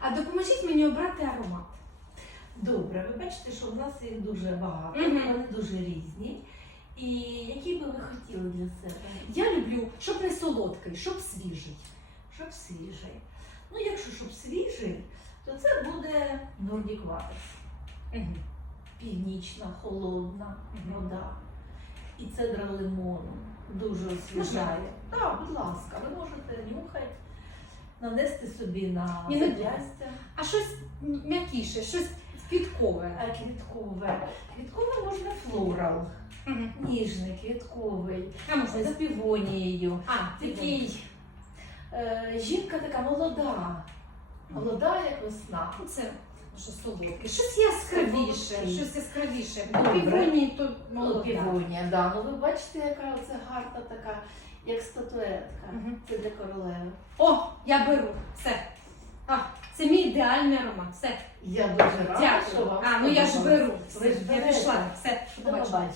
А допоможіть мені обрати аромат. Добре, ви бачите, що в нас їх дуже багато, Мгм. вони дуже різні. І які би ви хотіли для себе? Я люблю, щоб не солодкий, щоб свіжий. Щоб свіжий. Ну, якщо щоб свіжий, то це буде Nordic Waters. Північна, холодна Мгм. вода. І цедра лимону дуже освіжає. Так, будь ласка, ви можете нюхати, нанести собі на не зап'ястя. А щось м'якіше, щось квіткове. Е, Квіткове. Квіткове можна флорал. Ніжний, квітковий, А можна з півонією. А, Такий е, жінка така молода. Молода, як весна. Це що солодке. Щось яскравіше, Солодкий. щось яскравіше. Добре. Півоні то Ну, молода. півонія, да. Ну ви бачите, яка це гарна така, як статуетка. Мгм. Це для королеви. О, я беру. Все. А, це мій ідеальний аромат. Все. Я дуже рада, що Дякую. вам А, ну я ж сподобалось. беру. Ви ж Я берете. пішла. Все. До побачення.